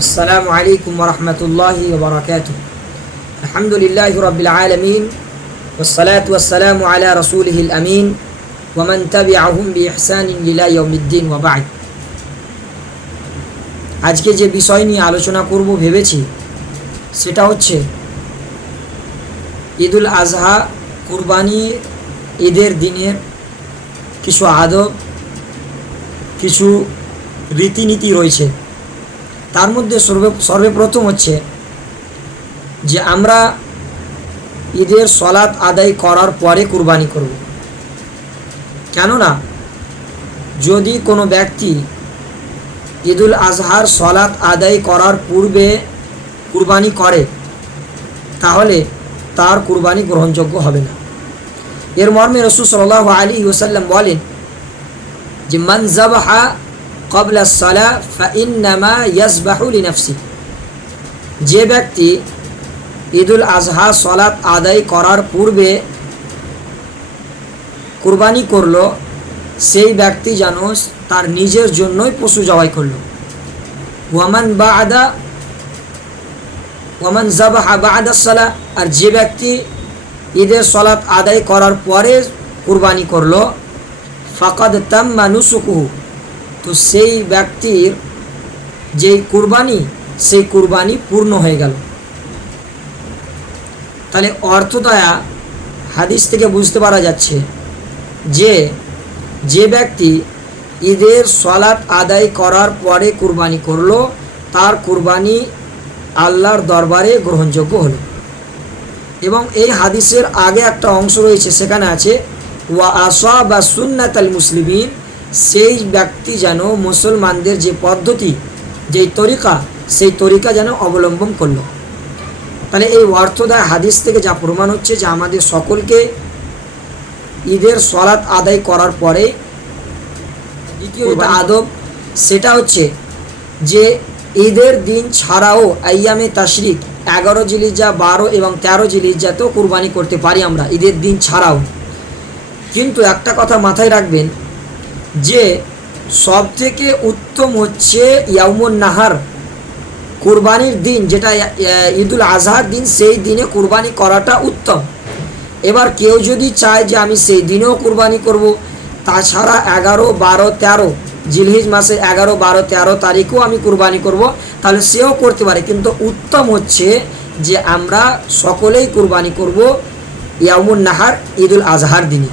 السلام عليكم ورحمة الله وبركاته. الحمد لله رب العالمين والصلاة والسلام على رسوله الأمين ومن تبعهم بإحسان إلى يوم الدين وبعد. আজকে যে বিষয় নিয়ে আলোচনা করব ভেবেছি সেটা হচ্ছে ঈদুল আজহা, কুরবানি ঈদের দিনের কিছু আদব, কিছু রীতিনীতি রয়েছে। তার মধ্যে সর্বপ্রথম হচ্ছে যে আমরা ঈদের সলাত আদায় করার পরে কুরবানি করব। কেননা যদি কোনো ব্যক্তি ঈদুল আজহার সলাত আদায় করার পূর্বে কুরবানি করে তাহলে তার কুরবানি গ্রহণযোগ্য হবে না। এর মর্মে রাসূল সাল্লাল্লাহু আলাইহি ওয়াসাল্লাম বলেন যে মান যাবাহা ক্বাবলা আস-সালাহ ফাইন্নামা ইয়াযবাহু লিনাফসি, যে ব্যক্তি ঈদুল আজহা সলাত আদায় করার পূর্বে কুরবানি করলো সেই ব্যক্তি যেন তার নিজের জন্যই পশু জবাই করলো। ওয়ামান যাবাহা বা'দা আস-সালাহ, আর যে ব্যক্তি ঈদের সলাত আদায় করার পরে কুরবানি করলো ফাকাদ তাম্মা নুসুকুহু, তো সেই ব্যক্তির যেই কুরবানি সেই কুরবানি পূর্ণ হয়ে গেল। তাহলে অর্থদয়া হাদিস থেকে বুঝতে পারা যাচ্ছে যে যে ব্যক্তি ঈদের সলাত আদায় করার পরে কুরবানি করলো তার কুরবানি আল্লাহর দরবারে গ্রহণযোগ্য হলো। এবং এই হাদিসের আগে একটা অংশ রয়েছে, সেখানে আছে ওয়া আসাবা সুন্নাতাল মুসলিমিন, সেই ব্যক্তি যেন মুসলমানদের যে পদ্ধতি, যেই তরিকা, সেই তরিকা যেন অবলম্বন করলো। তাহলে এই অর্থদয় হাদিস থেকে যা প্রমাণ হচ্ছে যে আমাদের সকলকে ঈদের সলাত আদায় করার পরে দ্বিতীয় আদব সেটা হচ্ছে যে ঈদের দিন ছাড়াও আইয়ামে তাশরিক 11 জিলহিজ্জা, 12 এবং 13 জিলহিজ্জাতেও কুরবানি করতে পারি আমরা ঈদের দিন ছাড়াও। কিন্তু একটা কথা মাথায় রাখবেন যে সব থেকে উত্তম হচ্ছে ইয়াউমুন নাহার, কুরবানির দিন, যেটা ঈদুল আজহার দিন, সেই দিনে কুরবানি করাটা উত্তম। এবার কেউ যদি চায় যে আমি সেই দিনেও কুরবানি করব, তাছাড়া 11, 12, 13 জিলহিজ মাসে 11, 12, 13 তারিখেও আমি কুরবানি করব, তাহলে সেও করতে পারে। কিন্তু উত্তম হচ্ছে যে আমরা সকলেই কুরবানি করব ইয়াউমুন নাহার, ঈদুল আজহার দিনে।